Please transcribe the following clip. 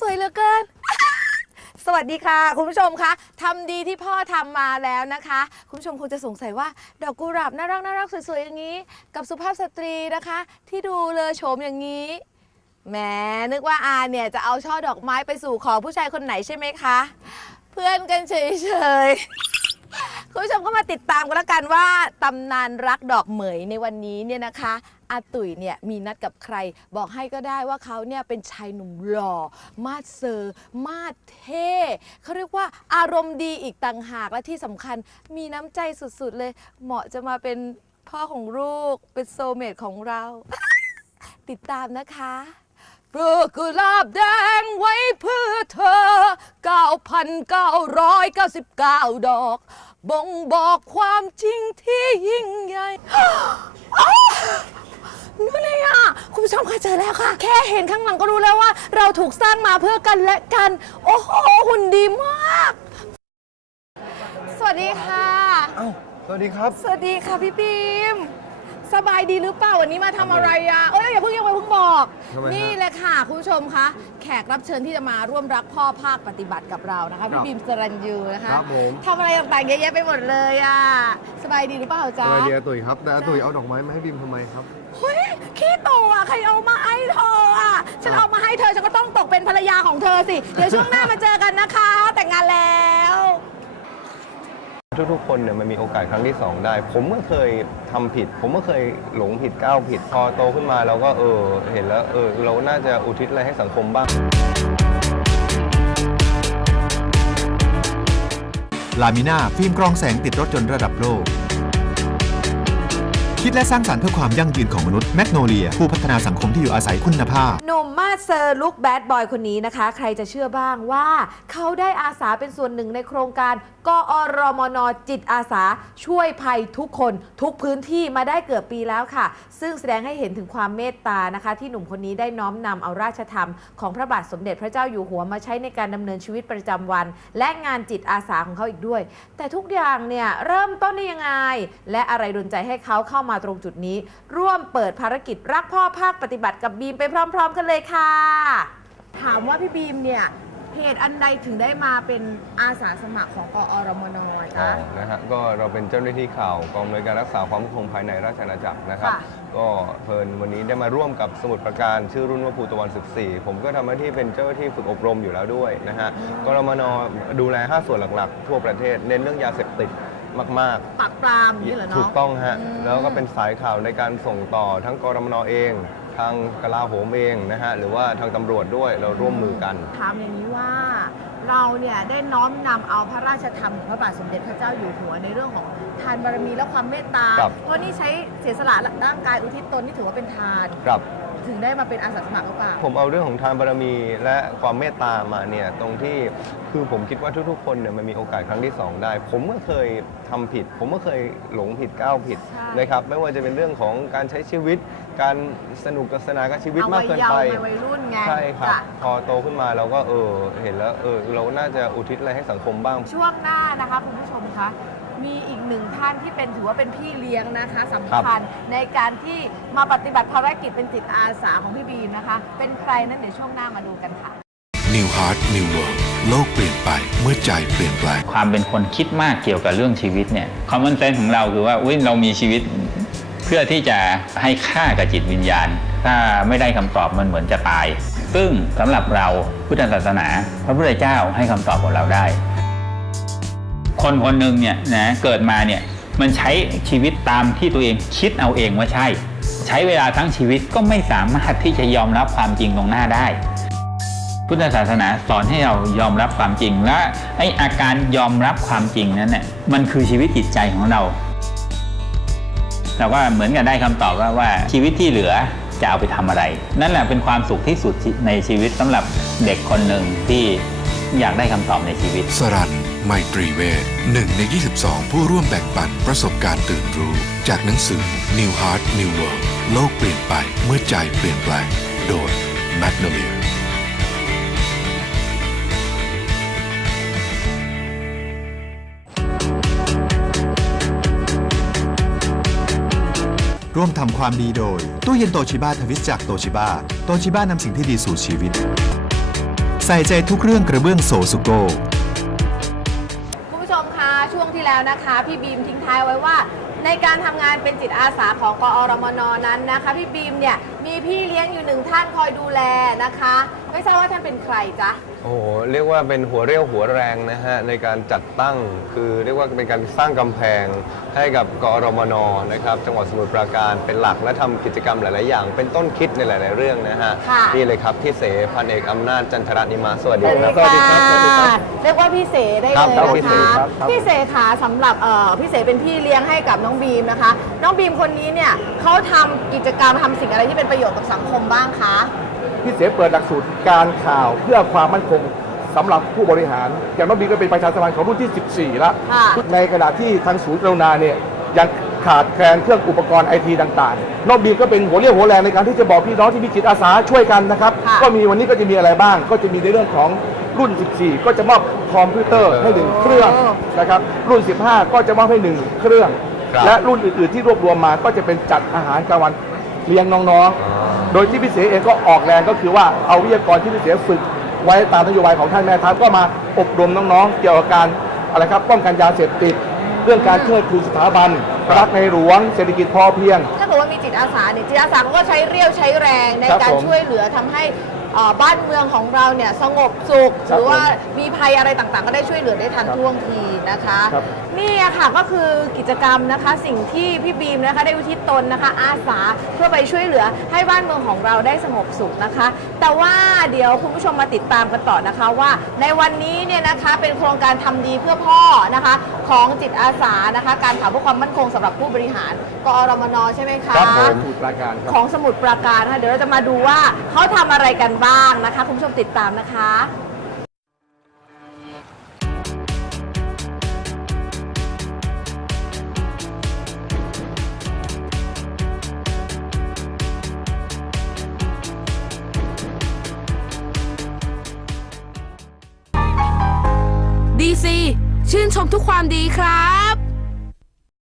สวยเหลือเกิน สวัสดีค่ะ คุณผู้ชมคะทำดีที่พ่อทำมาแล้วนะคะ คุณผู้ชมคงจะสงสัยว่าดอกกุหลาบน่ารักน่ารักสวยๆอย่างนี้ กับสุภาพสตรีนะคะ ที่ดูเลอโฉมอย่างนี้แหมนึกว่าอาเนี่ยจะเอาช่อดอกไม้ไปสู่ขอผู้ชายคนไหนใช่ไหมคะ เพื่อนกันเฉยๆ คุณผู้ชมก็มาติดตามกันแล้วกันว่าตำนานรักดอกเหมยในวันนี้เนี่ยนะคะ อาตุ๋ยเนี่ยมีนัดกับใคร บอกให้ก็ได้ว่าเขาเนี่ยเป็นชายหนุ่มหล่อ มาดเซอร์มาดเท่เขาเรียกว่าอารมณ์ดีอีกต่างหากและที่สำคัญมีน้ำใจสุดๆเลย เหมาะจะมาเป็นพ่อของลูกเป็นโซเมตของเรา ติดตามนะคะปลูกกุหลาบแดงไว้เพื่อเธอ 9,999 ดอก บ่งบอกความจริงที่ยิ่งใหญ่ นู่นเลยอะ คุณผู้ชมคะเจอแล้วค่ะ แค่เห็นข้างหลังก็รู้แล้วว่า เราถูกสร้างมาเพื่อกันและกัน โอ้โหหุ่นดีมาก สวัสดีค่ะ เอ้าสวัสดีครับ สวัสดีค่ะพี่ปิมสบายดีหรือเปล่าวันนี้มาทำอะไรอะเอ้ยอย่าเพิ่งยังไปเพิ่งบอก ทำไมฮะนี่เลยค่ะ คุณผู้ชมคะแขกรับเชิญที่จะมาร่วมรักพ่อภาคปฏิบัติกับเรานะคะครัพี่บบิมสรัญยูนะคะครับผม ทำอะไรต่างๆเยอะแยะไปหมดเลยอะสบายดีหรือเปล่าสจ๊ะ วัสดีอาตุ๋ยครับแต่อาตุ๋ยเอาดอกไม้มาให้บิมทำไมครับ เฮ้ยขี้ตัวใครเอามาให้เธออะฉันเอามาให้เธอฉันก็ต้องตกเป็นภรรยาของเธอสิ เดี๋ยวช่วงหน้ามาเจอกันนะคะ แต่งงานแล้ว ทุกๆ คนเนี่ยมันมีโอกาสครั้งที่ 2 ได้ ผมก็เคยทำผิด ผมก็เคยหลงผิดก้าวผิด พอโตขึ้นมาเราก็เออ เห็นแล้วเออ เราน่าจะอุทิศอะไรให้สังคมบ้าง ลามิน่าฟิล์มกรองแสงติดรถยนต์ระดับโลก คิดและสร้างสรรค์เพื่อความยั่งยืนของมนุษย์แมกโนเลีย ผู้พัฒนาสังคมที่อยู่อาศัยคุณภาพ หนุ่มมาสเซอร์ลุคแบดบอยคนนี้นะคะ ใครจะเชื่อบ้างว่า เขาได้อาสาเป็นส่วนหนึ่งในโครงการ กอรมนจิตอาสา ช่วยภัยทุกคนทุกพื้นที่มาได้เกือบปีแล้วค่ะ ซึ่งแสดงให้เห็นถึงความเมตตานะคะ ที่หนุ่มคนนี้ได้น้อมนำเอาราชธรรมของพระบาทสมเด็จพระเจ้าอยู่หัวมาใช้ในการดำเนินชีวิตประจำวัน และงานจิตอาสาของเขาอีกด้วย แต่ทุกอย่างเนี่ยเริ่มต้นได้ยังไง และอะไรดลใจให้เขาเข้ามาตรงจุดนี้ ร่วมเปิดภารกิจรักพ่อภาคปฏิบัติกับบีมไปพร้อม ๆ กันเลยค่ะ ถามว่าพี่บีมเนี่ยเหตุอันใดถึงได้มาเป็นอาสาสมัครของกอรมนอ๋จ๊ะอนะฮะก็เราเป็นเจ้าหน้าที่ข่าวกองอำนวยการรักษาความมั่นคงภายในราชอาณาจักรนะครับ ค่ะ ก็เพลินวันนี้ได้มาร่วมกับสมุดประการชื่อรุ่นว่าภูตะวัน 14 ผมก็ทำหน้าที่เป็นเจ้าหน้าที่ฝึกอบรมอยู่แล้วด้วยนะฮะกรมนดูแล 5 ส่วนหลักๆ ทั่วประเทศเน้นเรื่องยาเสพติด มาก ๆปราบปรามอย่างนี่เหรอเนาะถูกต้องฮะ อืม แล้วก็เป็นสายข่าวในการส่งต่อทั้งกรมนเอง ทางกลาโหมเองนะฮะ หรือว่าทางตำรวจด้วยเราร่วมมือกัน ถามอย่างนี้ว่า เราเนี่ยได้น้อมนำเอาพระราชธรรมของพระบาทสมเด็จพระเจ้าอยู่หัวในเรื่องของทานบารมีและความเมตตา ครับ เพราะนี่ใช้เสียสละร่างกายอุทิศตนนี่ถือว่าเป็นทาน ครับ ถึงได้มาเป็นอาสาสมัครหรือเปล่า ผมเอาเรื่องของทานบารมีและความเมตตามาเนี่ยตรงที่คือผมคิดว่าทุกๆ คนเนี่ยมันมีโอกาสครั้งที่ 2 ได้ ผมก็เคยทำผิด ผมก็เคยหลงผิดก้าวผิดใช่ นะครับไม่ว่าจะเป็นเรื่องของการใช้ชีวิต การสนุกกับสนานกับชีวิตเอามากวัยเกินเยาไปว์ในวัยรุ่นไงใช่ครับ จ้ะ พอโตขึ้นมาเราก็เออเห็นแล้วเออเราน่าจะอุทิศอะไรให้สังคมบ้าง ช่วงหน้านะคะคุณผู้ชมคะ มีอีกหนึ่งท่านที่เป็นถือว่าเป็นพี่เลี้ยงนะคะสำคัญในการที่มาปฏิบัติภารกิจเป็นจิตอาสาของพี่บีมนะคะ เป็นใครนั้นเดี๋ยวช่วงหน้ามาดูกันค่ะ New Heart New World โลกเปลี่ยนไปเมื่อใจเปลี่ยนแปลง ความเป็นคนคิดมากเกี่ยวกับเรื่องชีวิตเนี่ยคอมมอนเซนส์ของเราคือว่าอุ๊ยเรามีชีวิตเพื่อที่จะให้ค่ากับจิตวิญญาณ ถ้าไม่ได้คำตอบมันเหมือนจะตาย ซึ่งสำหรับเราพุทธศาสนา พระพุทธเจ้าให้คำตอบกับเราได้ คนคนหนึ่งเนี่ยนะเกิดมาเนี่ยมันใช้ชีวิตตามที่ตัวเองคิดเอาเองว่าใช่ ใช้เวลาทั้งชีวิตก็ไม่สามารถที่จะยอมรับความจริงตรงหน้าได้ พุทธศาสนาสอนให้เรายอมรับความจริงและไออาการยอมรับความจริงนั้นเนี่ยมันคือชีวิตจิตใจของเราเราก็เหมือนกับได้คำตอบว่าว่าชีวิตที่เหลือจะเอาไปทำอะไร นั่นแหละเป็นความสุขที่สุดในชีวิตสำหรับเด็กคนหนึ่งที่อยากได้คำตอบในชีวิตสรัน ไมตรีเวทหนึ่งใน 22 ผู้ร่วมแบ่งปันประสบการณ์ตื่นรู้ จากหนังสือ New Heart New World โลกเปลี่ยนไปเมื่อใจเปลี่ยนแปลง โดย Magnolia ร่วมทำความดีโดย ตู้เย็นโตชิบ้าทวิสจากโตชิบ้าโตชิบ้านำสิ่งที่ดีสู่ชีวิต ใส่ใจทุกเรื่องกระเบื้องโซซุโก แล้วนะคะ พี่บีมทิ้งท้ายไว้ว่า ในการทำงานเป็นจิตอาสาของกอรมนนั้นนะคะ พี่บีมเนี่ยมีพี่เลี้ยงอยู่หนึ่งท่านคอยดูแลนะคะ ไม่ทราบว่าท่านเป็นใครจ๊ะ โอ้โหเรียกว่าเป็นหัวเรี่ยวหัวแรงนะฮะในการจัดตั้งคือเรียกว่าเป็นการสร้างกำแพงให้กับกอรมนนะครับจังหวัดสมุทรปราการเป็นหลักและทำกิจกรรมหลาย ๆ อย่าง เป็นต้นคิดในหลาย ๆ เรื่องนะฮะค่ะ นี่เลยครับพี่เสพันเอกอำนาจจันทรนิมาสวัสดีครับ สวัสดีค่ะเรียกว่าพี่เสได้ครับเลยครับนะพี่เสคะครับ พี่เสขาสำหรับเอ่อพี่เสเป็นพี่เลี้ยงให้กับน้องบีมนะคะ น้องบีมคนนี้เนี่ยเขาทำกิจกรรมทำสิ่งอะไรที่เป็นประโยชน์กับสังคมบ้างคะ พี่เสเปิดหลักสูตรการข่าวเพื่อความมั่นคงสำหรับผู้บริหาร อย่างน้องบีก็เป็นประชาสัมพันธ์ของรุ่นที่ 14 แล้ว ค่ะ ในขณะที่ทางศูนย์กรุณาเนี่ยยังขาดแคลนเครื่องอุปกรณ์ไอทีต่างๆน้องบีก็เป็นหัวเรี่ยวหัวแรงในการที่จะบอกพี่น้องที่มีจิตอาสาช่วยกันนะครับ ค่ะ ก็มีวันนี้ก็จะมีอะไรบ้าง ก็จะมีในเรื่องของรุ่น 14 ก็จะมอบคอมพิวเตอร์ให้หนึ่งเครื่องนะครับ รุ่น 15 ก็จะมอบให้หนึ่งเครื่อง ครับ และรุ่นอื่นๆที่รวบรวมมาก็จะเป็นจัดอาหารกลางวัน เลี้ยงน้องๆ โดยที่พี่เสเองก็ออกแรงก็คือว่าเอาวิทยากรที่พี่เสฝึกไว้ตามนโยบายของท่านแม่ทัพก็มาอบรมน้องๆ เกี่ยวกับการอะไรครับป้องกันยาเสพติด เรื่องการเชิดชูสถาบันรักในหลวงเศรษฐกิจพอเพียง ถ้าเกิดว่ามีจิตอาสาเนี่ยจิตอาสาเขาก็ใช้เรี่ยวใช้แรงในครับการผมช่วยเหลือทำให้เอ่อบ้านเมืองของเราเนี่ยสงบสุขครัหบรือว่ามีภัยอะไรต่างๆ ก็ได้ช่วยเหลือได้ทันครับท่วงที นะคะครับ นี่อะค่ะก็คือกิจกรรมนะคะสิ่งที่พี่บีมนะคะได้อุทิศตนนะคะ อาสาเพื่อไปช่วยเหลือให้บ้านเมืองของเราได้สงบสุขนะคะ แต่ว่าเดี๋ยวคุณผู้ชมมาติดตามกันต่อนะคะว่า ในวันนี้เนี่ยนะคะเป็นโครงการทำดีเพื่อพ่อนะคะ ของจิตอาสานะคะ การข่าวเพื่อความมั่นคงสำหรับผู้บริหารกอรมนใช่ไหมคะ ครับผม สูตรปราการครับของสมุดปราการนะคะเดี๋ยวเราจะมาดูว่าเขาทำอะไรกันบ้างนะคะ คุณผู้ชมติดตามนะคะ ชื่นชมทุกความดีครับ